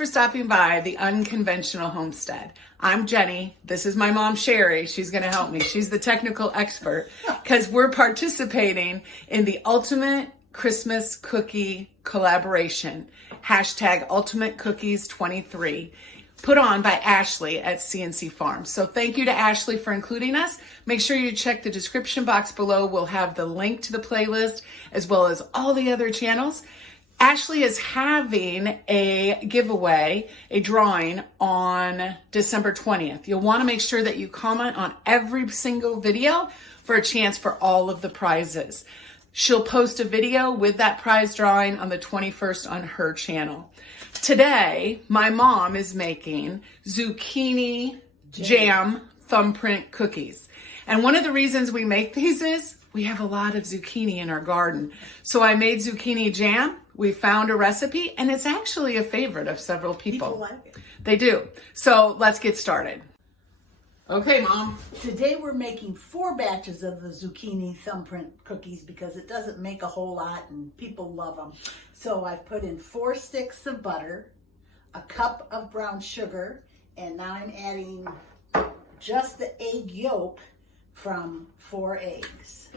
for stopping by the Unconventional Homestead. I'm Jenny. This is my mom, Sherry. She's going to help me. She's the technical expert because we're participating in the Ultimate Christmas Cookie Collaboration. Hashtag Ultimate Cookies 23. Put on by Ashley at CNC Farms. So thank you to Ashley for including us. Make sure you check the description box below. We'll have the link to the playlist as well as all the other channels. Ashley is having a giveaway, a drawing on December 20th. You'll want to make sure that you comment on every single video for a chance for all of the prizes. She'll post a video with that prize drawing on the 21st on her channel. Today, my mom is making zucchini jam thumbprint cookies. And one of the reasons we make these is we have a lot of zucchini in our garden. So I made zucchini jam. We found a recipe, and it's actually a favorite of several people. People like it. They do. So let's get started. Okay, Mom. Today we're making 4 batches of the zucchini thumbprint cookies because it doesn't make a whole lot and people love them. So I've put in 4 sticks of butter, a cup of brown sugar, and now I'm adding just the egg yolk from 4 eggs.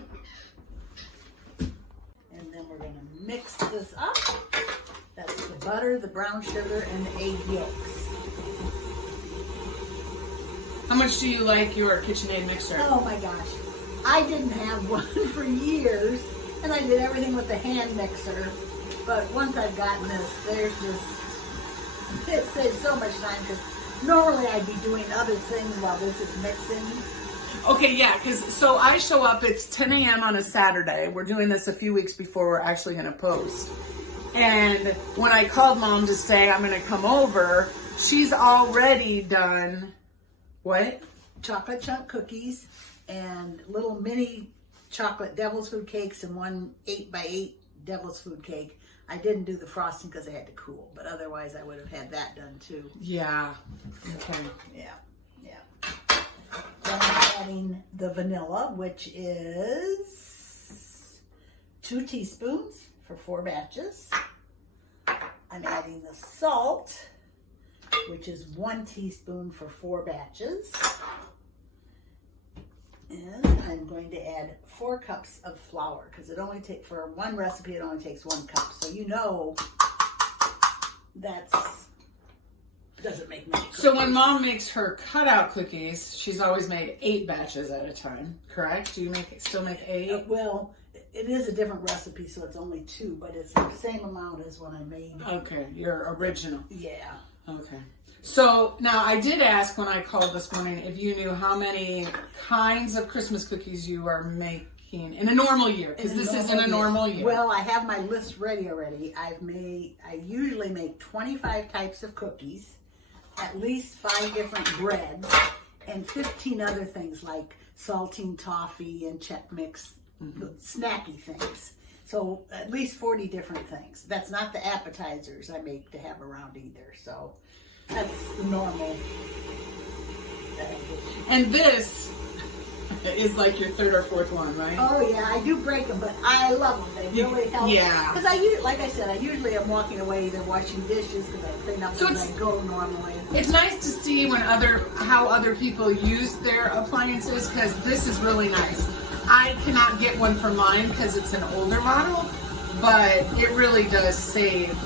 And then we're going to mix this up. That's the butter, the brown sugar, and the egg yolks. How much do you like your KitchenAid mixer? Oh my gosh. I didn't have one for years, and I did everything with the hand mixer. But once I've gotten this, it saves so much time because normally I'd be doing other things while this is mixing. Okay, yeah, so I show up, it's 10 a.m. on a Saturday. We're doing this a few weeks before we're actually going to post. And when I called Mom to say I'm going to come over, she's already done, what? Chocolate chunk cookies and little mini chocolate devil's food cakes and one 8x8 devil's food cake. I didn't do the frosting because I had to cool, but otherwise I would have had that done too. Yeah, okay. Yeah. Then I'm adding the vanilla, which is 2 teaspoons for 4 batches. I'm adding the salt, which is 1 teaspoon for 4 batches. And I'm going to add 4 cups of flour because for one recipe, it only takes 1 cup. So you know doesn't make many cookies. So when Mom makes her cutout cookies, she's always made 8 batches at a time, correct? Do you still make 8? Well, it is a different recipe, so it's only 2, but it's the same amount as when I made. Okay, your original. Yeah. Okay. So now I did ask when I called this morning if you knew how many kinds of Christmas cookies you are making in a normal year, because this isn't a normal year. Well, I have my list ready already. I usually make 25 types of cookies, at least 5 different breads, and 15 other things like saltine toffee and Chex Mix, snacky things. So at least 40 different things. That's not the appetizers I make to have around either. So that's the normal. And this is like your 3rd or 4th one, right? Oh yeah, I do break them, but I love them. They really help. Yeah. Because like I said, I usually am walking away either washing dishes because I clean up as I go normally. It's nice to see how other people use their appliances because this is really nice. I cannot get one for mine because it's an older model, but it really does save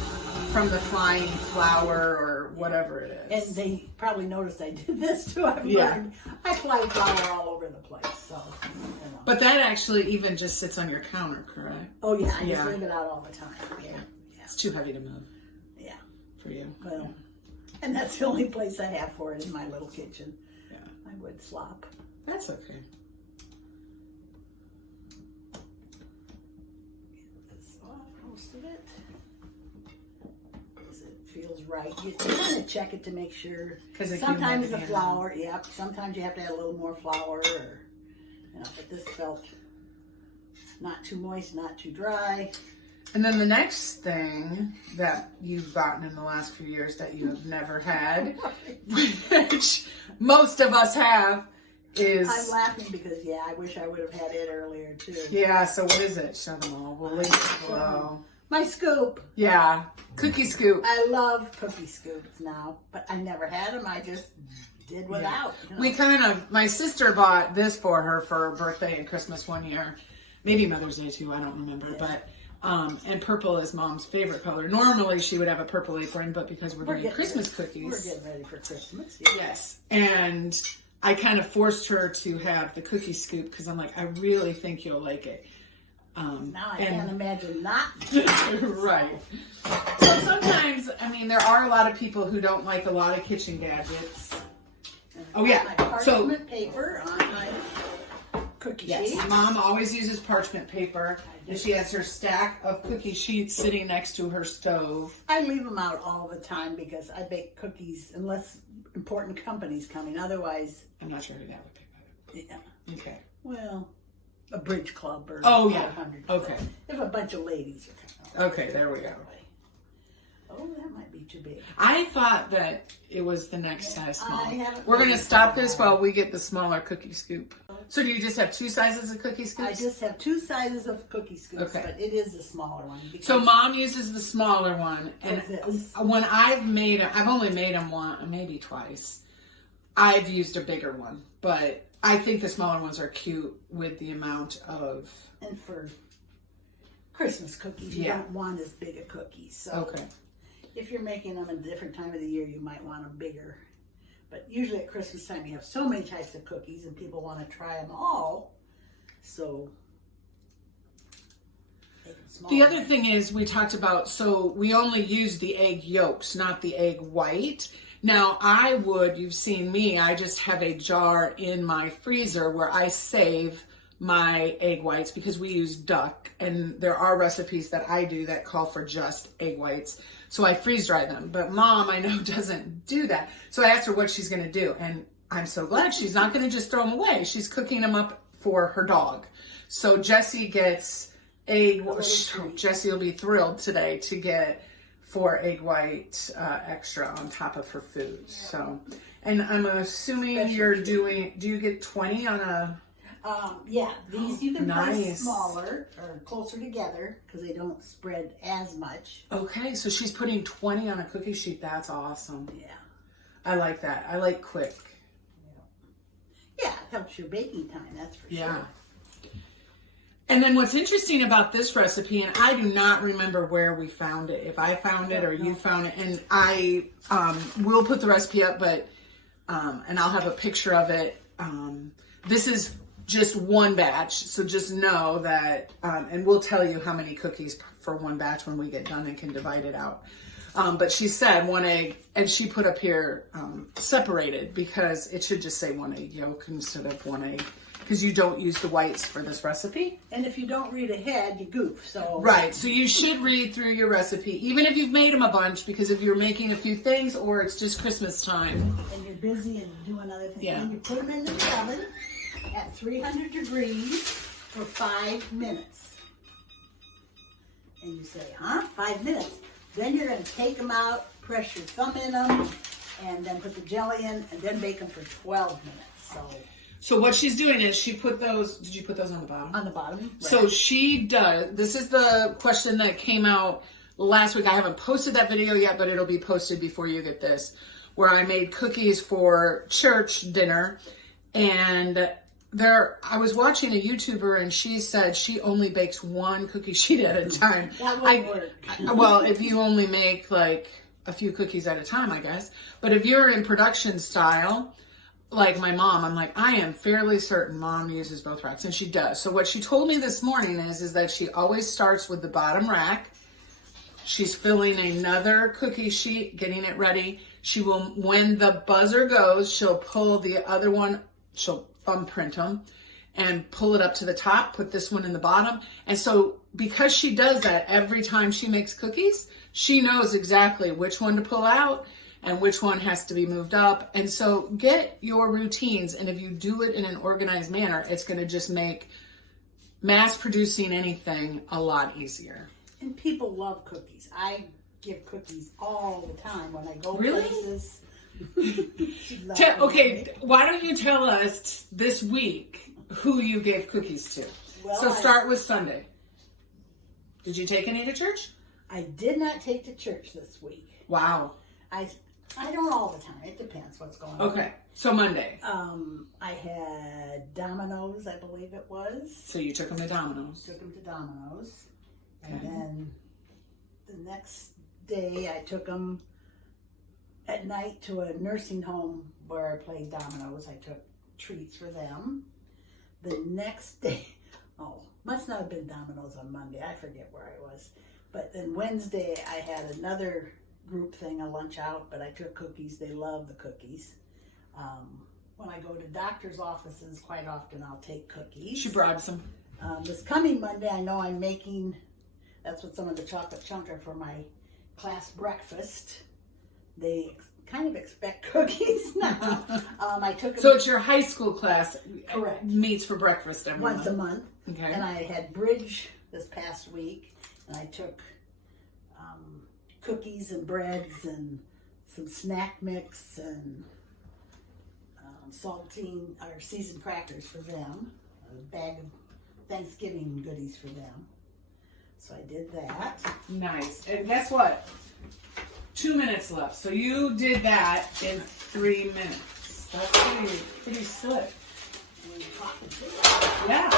from the flying flour or whatever it is. And they probably noticed I did this too. I've learned. I fly flour all over the place, so. But that actually even just sits on your counter, correct? Oh yeah, I just leave it out all the time. Yeah. It's too heavy to move. Yeah. For you. Well, and that's the only place I have for it in my little kitchen. Yeah. I would slop. That's okay. Most of it, because it feels right. You kind of check it to make sure. Because sometimes the flour, sometimes you have to add a little more flour, or But this felt not too moist, not too dry. And then the next thing that you've gotten in the last few years that you have never had, which most of us have, is... I'm laughing because, I wish I would have had it earlier, too. Yeah, so what is it? Show them all. We'll link it below. My scoop. Yeah, cookie scoop. I love cookie scoops now, but I never had them. I just did without. My sister bought this for her for her birthday and Christmas one year. Maybe Mother's Day too, I don't remember. But, and purple is Mom's favorite color. Normally she would have a purple apron, but because we're doing Christmas cookies. We're getting ready for Christmas. Yes. And I kind of forced her to have the cookie scoop because I'm like, I really think you'll like it. Now I can't imagine not. Right. So sometimes, I mean, there are a lot of people who don't like a lot of kitchen gadgets. Oh yeah. My parchment paper on my cookie sheet. Yes, Mom always uses parchment paper, and she has her stack of cookie sheets sitting next to her stove. I leave them out all the time because I bake cookies unless important company's coming. Otherwise, I'm not sure who that would pick that up. yeah. Okay. Well, a bridge club or Oh yeah. 500. Okay. If a bunch of ladies are coming. Okay, there we go. Oh, that might be too big. I thought that it was the next size small. I haven't We're going to really stop tried. this while we get the smaller cookie scoop. So do you just have 2 sizes of cookie scoops? I just have 2 sizes of cookie scoops, Okay. but it is a smaller one. So Mom uses the smaller one, and Like this. when I've made them, I've only made them once, maybe twice. I've used a bigger one, but I think the smaller ones are cute with the amount of. And for Christmas cookies, you don't want as big a cookies. So Okay. if you're making them at a different time of the year, you might want them bigger. But usually at Christmas time, you have so many types of cookies, and people want to try them all. So make them smaller. The other thing is we talked about, so we only use the egg yolks, not the egg white. Now you've seen me, I just have a jar in my freezer where I save my egg whites because we use duck, and there are recipes that I do that call for just egg whites. So I freeze dry them. But Mom, I know, doesn't do that. So I asked her what she's going to do. And I'm so glad she's not going to just throw them away. She's cooking them up for her dog. So Jessie gets Jessie will be thrilled today to get 4 egg white extra on top of her food. Yeah. So, and I'm assuming do you get 20 on a... Yeah, these you can Nice. place smaller or closer together because they don't spread as much. Okay, so she's putting 20 on a cookie sheet. That's awesome. Yeah. I like that. I like quick. Yeah, it helps your baking time, that's for sure. And then what's interesting about this recipe, and I do not remember where we found it, if I found it or you found it, and I will put the recipe up, but and I'll have a picture of it. This is just one batch, so just know that, and we'll tell you how many cookies for one batch when we get done and can divide it out. But she said 1 egg, and she put up here separated because it should just say 1 egg yolk instead of 1 egg because you don't use the whites for this recipe. And if you don't read ahead, you goof. So right, so you should read through your recipe, even if you've made them a bunch, because if you're making a few things or it's just Christmas time. And you're busy and doing other things. Yeah. And you put them in the oven at 300 degrees for 5 minutes. And you say, 5 minutes? Then you're going to take them out, press your thumb in them, and then put the jelly in, and then bake them for 12 minutes. So what she's doing is she put those, did you put those on the bottom? On the bottom. Right. So she does, this is the question that came out last week. I haven't posted that video yet, but it'll be posted before you get this, where I made cookies for church dinner. And I was watching a YouTuber and she said she only bakes 1 cookie sheet at a time. That won't work. Well, if you only make like a few cookies at a time, I guess. But if you're in production style, like my mom, I'm like, I am fairly certain Mom uses both racks, and she does. So what she told me this morning is that she always starts with the bottom rack. She's filling another cookie sheet, getting it ready. She will, when the buzzer goes, she'll pull the other one, she'll thumbprint them and pull it up to the top, put this one in the bottom. And so because she does that every time she makes cookies, she knows exactly which one to pull out and which one has to be moved up. And so get your routines, and if you do it in an organized manner, it's going to just make mass producing anything a lot easier. And people love cookies. I give cookies all the time when I go Really? places. Okay, why don't you tell us this week who you gave cookies to? Well, So start with Sunday. Did you take any to church? I did not take to church this week. Wow. I don't all the time. It depends what's going on. Okay. So Monday. I had Domino's, I believe it was. So you took them to Domino's. Took them to Domino's. Okay. And then the next day I took them at night to a nursing home where I played Domino's. I took treats for them. The next day, must not have been Domino's on Monday. I forget where I was. But then Wednesday I had another group thing, a lunch out, but I took cookies. They love the cookies. When I go to doctor's offices, quite often I'll take cookies. She brought some. This coming Monday, I know I'm making, that's what some of the chocolate chunk are for my class breakfast. They kind of expect cookies now. I took So it's your high school class. Correct. Meets for breakfast every once a month. Okay. And I had bridge this past week, and I took cookies and breads and some snack mix and saltine or seasoned crackers for them, a bag of Thanksgiving goodies for them. So I did that. Nice. And guess what? 2 minutes left. So you did that in 3 minutes. That's pretty slick. And coffee too. Yeah.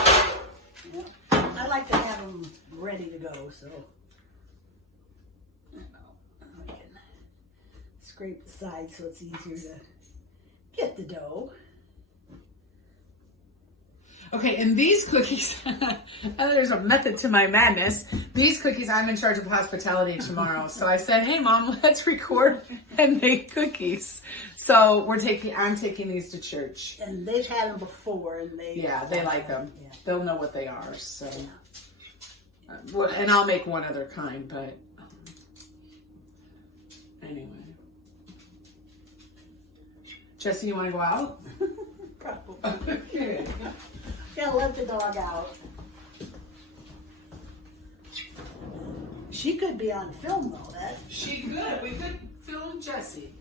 Yeah. I like to have them ready to go, so I can scrape the sides so it's easier to get the dough. Okay, and these cookies, there's a method to my madness. These cookies, I'm in charge of hospitality tomorrow. So I said, hey Mom, let's record and make cookies. So I'm taking these to church. And they've had them before, and they like them. Yeah. They'll know what they are. So, and I'll make one other kind, but anyway. Jesse, you want to go out? Probably. Okay. Gotta let the dog out. She could be on film though. She could. We could film Jessie.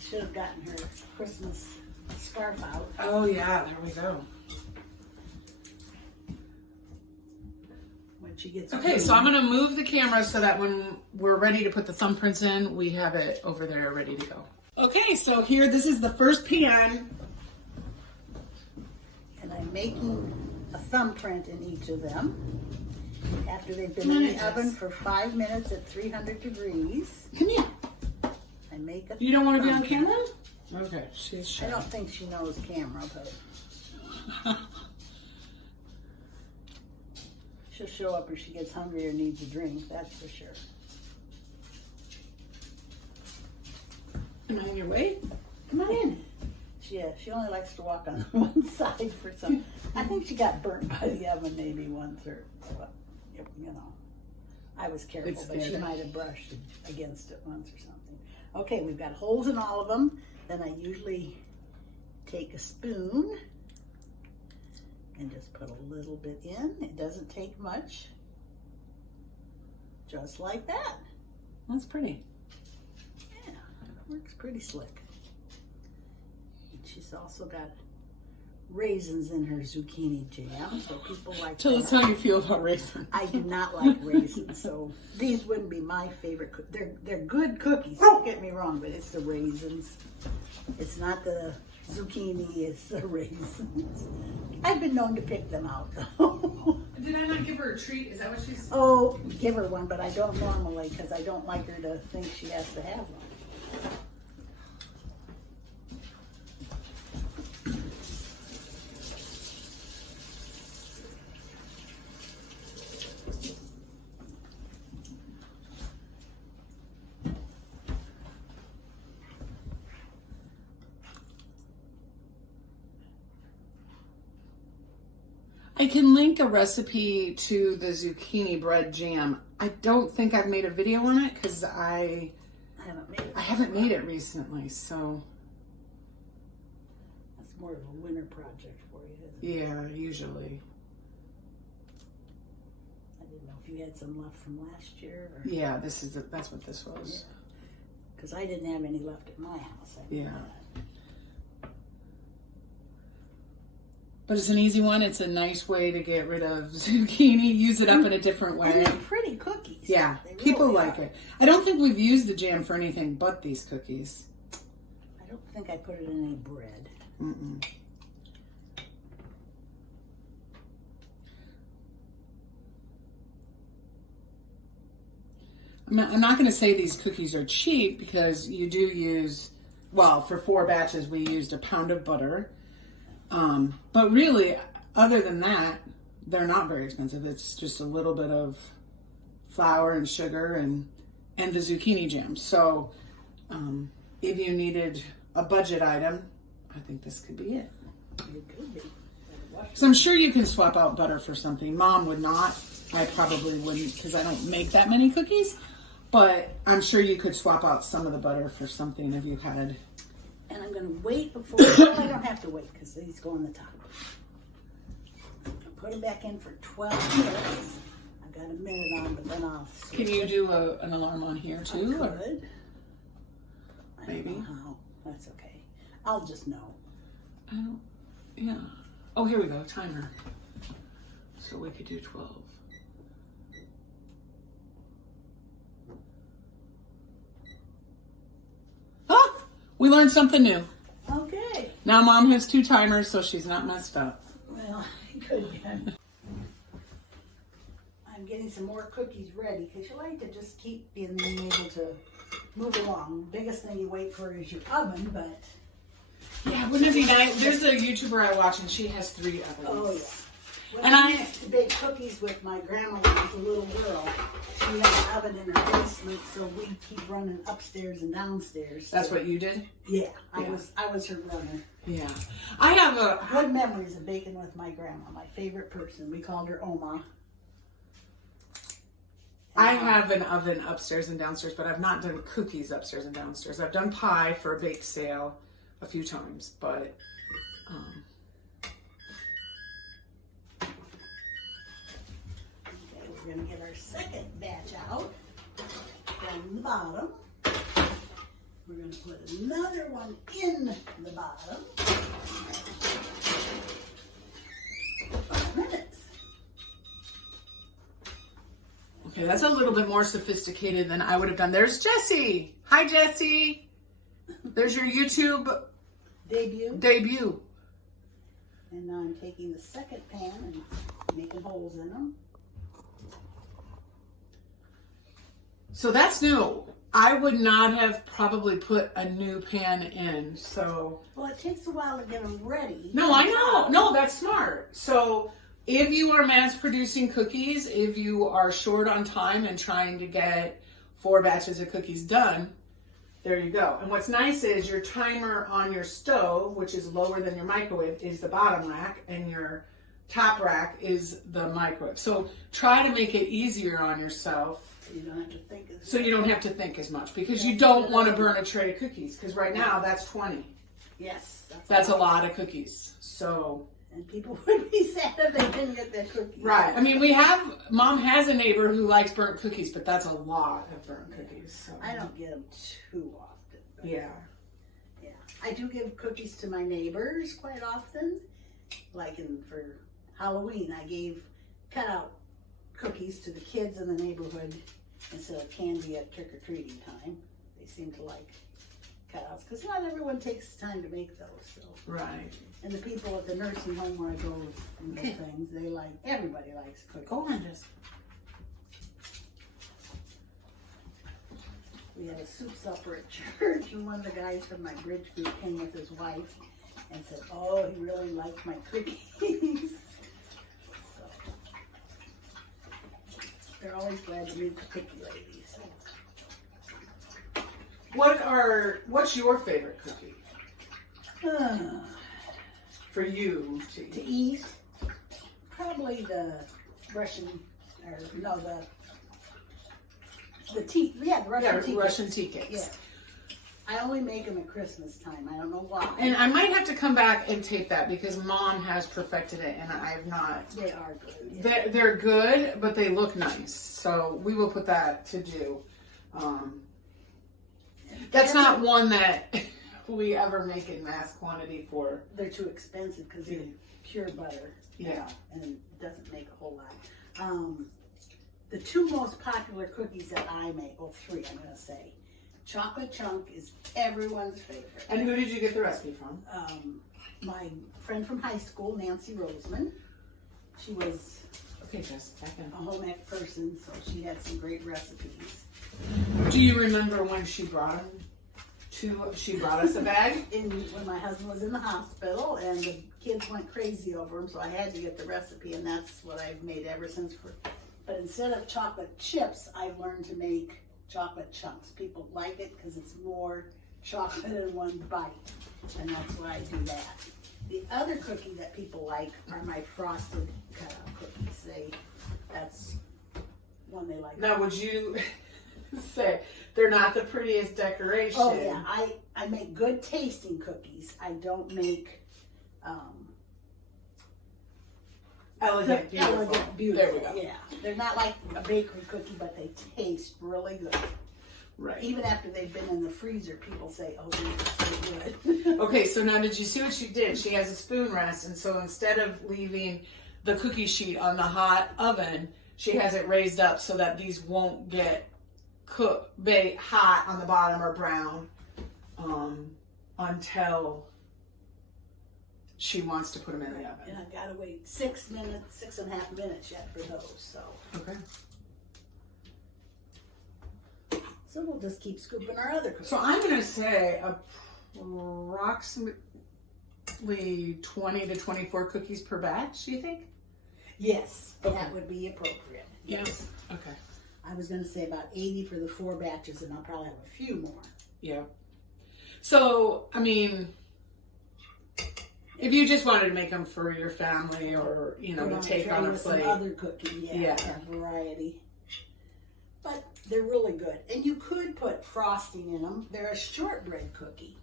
Should have gotten her Christmas scarf out. Oh yeah, there we go. When she gets Okay, so I'm gonna move the camera so that when we're ready to put the thumbprints in, we have it over there ready to go. Okay, so here, this is the first pan. And I'm making a thumbprint in each of them. After they've been in the oven for 5 minutes at 300 degrees. Come here. I make a You don't want to be on thumbprint. camera? Okay, she's shy. I don't think she knows camera, but she'll show up if she gets hungry or needs a drink, that's for sure. Am I in your way? Come on in. She only likes to walk on one side for some. I think she got burnt by the oven maybe once or, you know. I was careful, but she might have brushed against it once or something. Okay, we've got holes in all of them. Then I usually take a spoon and just put a little bit in. It doesn't take much. Just like that. That's pretty. Yeah, it works pretty slick. She's also got raisins in her zucchini jam, so people like Tell us how you feel about raisins. I do not like raisins, so these wouldn't be my favorite. They're good cookies, don't get me wrong, but it's the raisins. It's not the zucchini, it's the raisins. I've been known to pick them out, though. Did I not give her a treat? Is that what she's... Oh, give her one, but I don't normally, because I don't like her to think she has to have one. I can link a recipe to the zucchini bread jam. I don't think I've made a video on it because I haven't made it recently, so. That's more of a winter project for you, isn't it? Yeah, usually. I didn't know if you had some left from last year. Or... Yeah, that's what this was. Because I didn't have any left at my house. Yeah. But it's an easy one. It's a nice way to get rid of zucchini. Use it up in a different way. And they're pretty cookies. Yeah, They really people are. like it. I don't think we've used the jam for anything but these cookies. I don't think I put it in any bread. Mm-mm. I'm not going to say these cookies are cheap because you do use, well, for 4 batches we used a pound of butter. But really, other than that, they're not very expensive. It's just a little bit of flour and sugar and the zucchini jam. So if you needed a budget item, I think this could be it. It could be. So I'm sure you can swap out butter for something. Mom would not. I probably wouldn't because I don't make that many cookies. But I'm sure you could swap out some of the butter for something if you had. And I'm going to wait before. Well, I don't have to wait because these go on the top. I'll put them back in for 12 minutes. I've got a minute on, but then I'll. Can you do an alarm on here too? I could. I don't Maybe. know how. That's okay. I'll just know. I don't. Yeah. Oh, here we go. Timer. So we could do 12. Ah! We learned something new. Okay. Now Mom has 2 timers, so she's not messed up. Well, I could be. I'm getting some more cookies ready because you like to just keep being able to move along. Biggest thing you wait for is your oven, but. Yeah, wouldn't it be nice? There's a YouTuber I watch, and she has 3 ovens. Oh, yeah. When And I used to bake cookies with my grandma when I was a little girl, she had an oven in her basement, so we'd keep running upstairs and downstairs. That's what you did? Yeah, Yeah. I was her runner. Yeah. I have a. Good memories of baking with my grandma, my favorite person. We called her Oma. I have an oven upstairs and downstairs, but I've not done cookies upstairs and downstairs. I've done pie for a bake sale a few times, but Okay, we're gonna get our second batch out from the bottom. We're gonna put another one in the bottom. 5 minutes. okay, that's a little bit more sophisticated than I would have done. There's Jessie. Hi, Jessie. There's your YouTube debut. And now I'm taking the second pan and making holes in them. So that's new. I would not have probably put a new pan in. So Well, it takes a while to get them ready. no, I know. No, that's smart. So if you are mass producing cookies, if you are short on time and trying to get 4 batches of cookies done, there you go. And what's nice is your timer on your stove, which is lower than your microwave, is the bottom rack, and your top rack is the microwave. So try to make it easier on yourself. You don't have to think as So you don't have to think as much because you don't want to burn a tray of cookies because right now that's 20. Yes. That's a lot of cookies. So. And people would be sad if they didn't get their cookies. Right. I mean, Mom has a neighbor who likes burnt cookies, but that's a lot of burnt cookies. So. I don't get them too often. But Yeah. Yeah. I do give cookies to my neighbors quite often. Like for Halloween, I gave cutout cookies to the kids in the neighborhood instead of candy at trick-or-treating time. They seem to like cutouts because not everyone takes time to make those. So. Right. And the people at the nursing home where I go and those things, everybody likes cookies. Go on, Jess. We had a soup supper at church, and one of the guys from my bridge group came with his wife and said, "Oh, he really liked my cookies." So, they're always glad to meet the cookie ladies. What's your favorite cookie Uh, for you to to eat? eat, probably the Russian, the tea. Yeah, the Russian tea. Russian tea cakes. Yeah. I only make them at Christmas time. I don't know why. And I might have to come back and tape that because Mom has perfected it and I have not. They are good. Yeah. They're good, but they look nice. So we will put that to do. That's not one that we ever make in mass quantity for. They're too expensive because they're pure butter. Yeah. And it doesn't make a whole lot. The two most popular cookies that I make, well, three I'm going to say. Chocolate chunk is everyone's favorite. And who did you get the recipe from? My friend from high school, Nancy Roseman. She was Okay, Jess, back in. a home ec person, so she had some great recipes. Do you remember when she brought us a bag? When my husband was in the hospital and the kids went crazy over him, so I had to get the recipe, and that's what I've made ever since. But instead of chocolate chips, I've learned to make chocolate chunks. People like it because it's more chocolate in one bite, and that's why I do that. The other cookie that people like are my frosted cutout cookies. That's one they like. Now, would you say they're not the prettiest decoration? Oh yeah, I make good tasting cookies. I don't make elegant, beautiful. Elegant, beautiful. There we go. Yeah, they're not like a bakery cookie, but they taste really good. Right. Even after they've been in the freezer, people say, "Oh, these are so good." Okay, so now did you see what she did? She has a spoon rest, and so instead of leaving the cookie sheet on the hot oven, she has it raised up so that these won't get baked hot on the bottom or brown until she wants to put them in the oven. And I've got to wait 6 minutes, 6.5 minutes yet for those. So Okay. we'll just keep scooping our other cookies. So I'm going to say approximately 20 to 24 cookies per batch, do you think? Yes, Okay. that would be appropriate. Yes. Okay. I was going to say about 80 for the 4 batches, and I'll probably have a few more. Yeah. So, I mean, if you just wanted to make them for your family or, to take on a plate. Some other cookie, yeah. Variety. But they're really good. And you could put frosting in them. They're a shortbread cookie.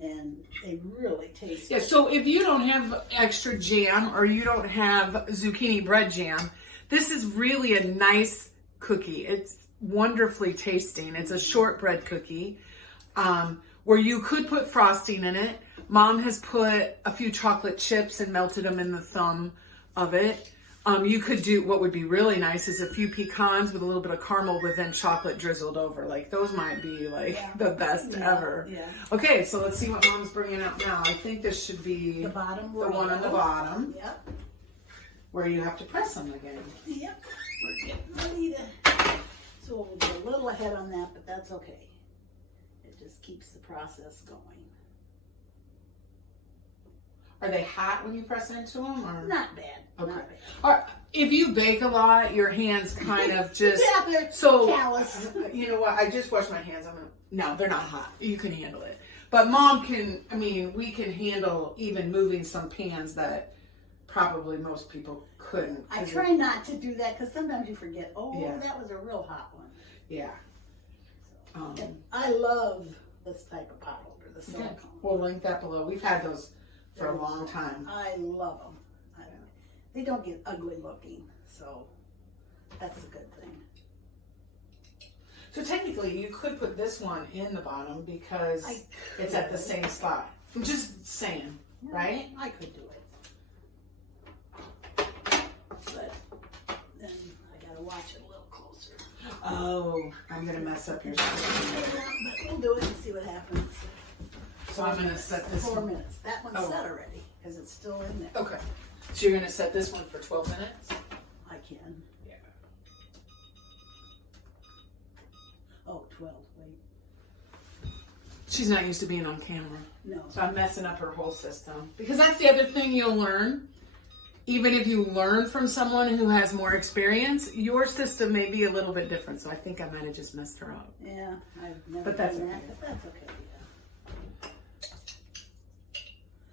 And they really taste good. Yeah, so if you don't have extra jam or you don't have zucchini bread jam, this is really a nice cookie. It's wonderfully tasting. It's a shortbread cookie where you could put frosting in it. Mom has put a few chocolate chips and melted them in the thumb of it. You could do, what would be really nice is a few pecans with a little bit of caramel with then chocolate drizzled over. Like those might be the best ever. Yeah. Okay, so let's see what Mom's bringing out now. I think this should be the bottom the one on the bottom. Yep. Where you have to press them again. Yep. We're getting ready to. So we'll be a little ahead on that, but that's okay. It just keeps the process going. Are they hot when you press into them? Or? Not bad. Okay. Not bad. Or if you bake a lot, your hands kind of just they're so callous. You know what? I just washed my hands. No, they're not hot. You can handle it. But Mom can. I mean, we can handle even moving some pans that probably most people couldn't. I try not to do that because sometimes you forget. Oh, Yeah. that was a real hot one. Yeah. So, and I love this type of pot holder, the silicone. Okay. We'll link that below. We've had those for a long time. I love them. They don't get ugly looking, so that's a good thing. So technically, you could put this one in the bottom because it's at the same spot. I'm just saying, right? I could do it. But then I gotta watch it a little closer. Oh, I'm going to mess up your stuff. But we'll do it and see what happens. So I'm going to set this 4 one. minutes. That one's set already because it's still in there. Okay. So you're going to set this one for 12 minutes? I can. Yeah. Oh, 12. Wait. She's not used to being on camera. No. So I'm messing up her whole system. Because that's the other thing you'll learn. Even if you learn from someone who has more experience, your system may be a little bit different. So I think I might have just messed her up. Yeah, I've never But that's done okay. that, but that's okay.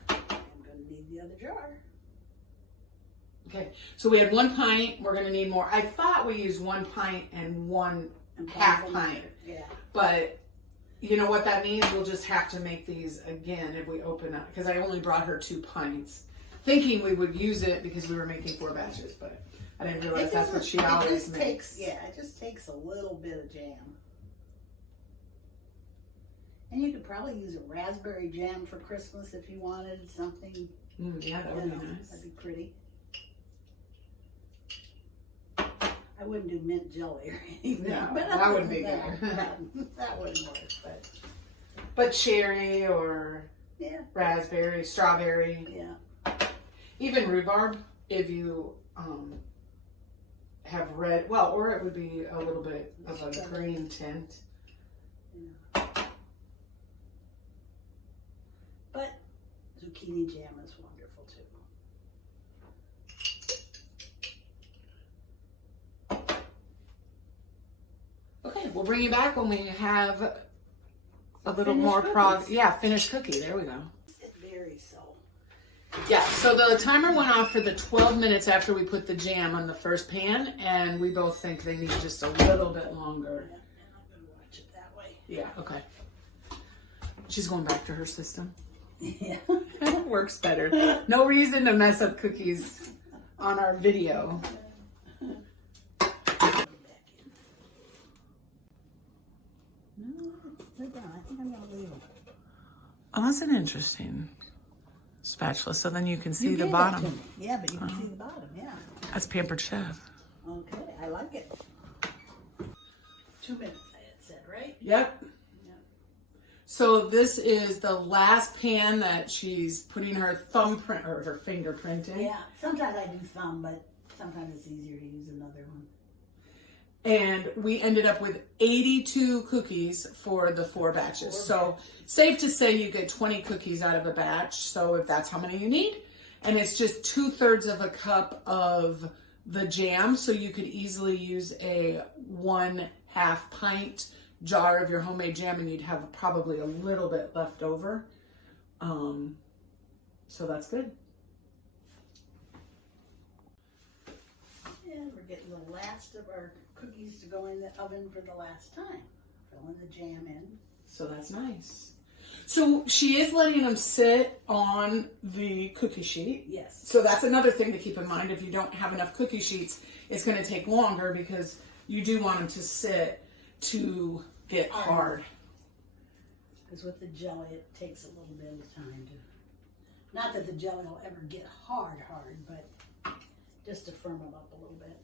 Yeah. I'm going to need the other jar. Okay, so we had 1 pint. We're going to need more. I thought we used 1 pint and one half pint. Yeah. But you know what that means? We'll just have to make these again if we open up. Because I only brought her 2 pints. Thinking we would use it because we were making 4 batches. But I didn't realize that's what she always makes. It just takes a little bit of jam. And you could probably use a raspberry jam for Christmas if you wanted something. Yeah, that would be nice. That'd be pretty. I wouldn't do mint jelly or anything. No, but that wouldn't be good. That wouldn't work, But cherry or yeah, raspberry, strawberry, yeah. even rhubarb, if you have red, well, or it would be a little bit of a green tint. Yeah. But zucchini jam is wonderful too. Okay, we'll bring you back when we have a little Finished more cookies. finished cookie. There we go. It varies so. Yeah, so the timer went off for the 12 minutes after we put the jam on the first pan, and we both think they need just a little bit longer. Yeah, and I'm gonna watch it that way. Yeah, okay. She's going back to her system. Yeah. It works better. No reason to mess up cookies on our video. No, they're done. I think I'm gonna leave them. Oh, that's an interesting spatula. So then you can see You the gave that to bottom. me. Yeah, but you can see the bottom. Yeah. That's Pampered Chef. Okay, I like it. 2 minutes, I had said, right? Yep. Yeah. So this is the last pan that she's putting her thumbprint or her fingerprint in. Yeah. Sometimes I do thumb, but sometimes it's easier to use another one. And we ended up with 82 cookies for the 4 batches. So safe to say you get 20 cookies out of a batch. So if that's how many you need. And it's just 2/3 of a cup of the jam. So you could easily use a 1/2 pint jar of your homemade jam and you'd have probably a little bit left over. So that's good. And we're getting the last of our cookies to go in the oven for the last time. Filling the jam in. So that's nice. So she is letting them sit on the cookie sheet. Yes. So that's another thing to keep in mind. If you don't have enough cookie sheets, it's going to take longer because you do want them to sit to get hard. Because with the jelly, it takes a little bit of time to, not that the jelly will ever get hard, but just to firm them up a little bit.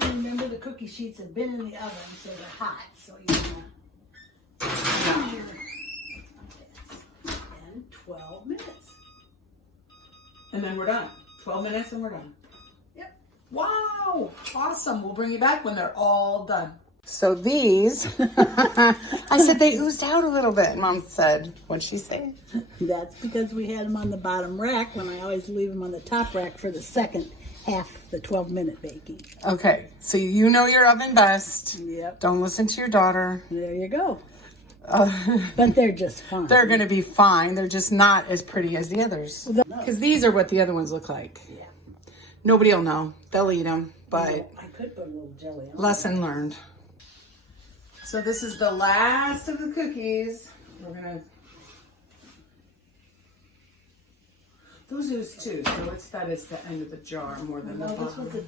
And remember, the cookie sheets have been in the oven, so they're hot. So you want to and 12 minutes. And then we're done. 12 minutes and we're done. Yep. Wow. Awesome. We'll bring you back when they're all done. So these, I said they oozed out a little bit. Mom said, what'd she say? That's because we had them on the bottom rack when I always leave them on the top rack for the second half, the 12-minute baking. Okay. So you know your oven best. Yep. Don't listen to your daughter. There you go. But they're just fine. They're going to be fine. They're just not as pretty as the others. Because these are what the other ones look like. Yeah. Nobody will know. They'll eat them. But I could put a little jelly on. lesson learned. So this is the last of the cookies. We're going to... Those ooze too. So it's that it's the end of the jar more than the No, this bottom. was the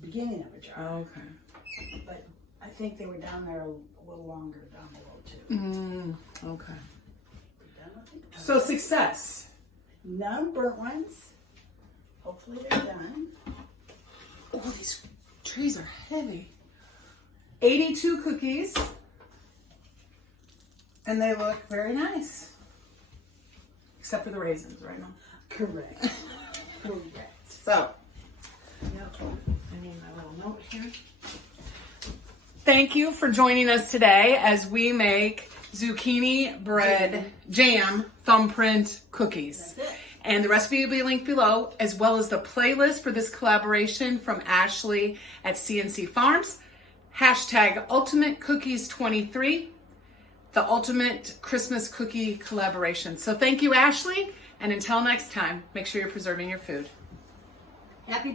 beginning of a jar. Okay. But I think they were down there a little longer down below too. Okay. We're done with it? So success. None burnt ones. Hopefully they're done. Oh, these trays are heavy. 82 cookies. And they look very nice. Except for the raisins, right now. Correct. Correct. So, I need my little note here. Thank you for joining us today as we make zucchini bread jam thumbprint cookies. That's it. And the recipe will be linked below, as well as the playlist for this collaboration from Ashley at CNC Farms. Hashtag Ultimate Cookies 23, the ultimate Christmas cookie collaboration. So thank you, Ashley. And until next time, make sure you're preserving your food. Happy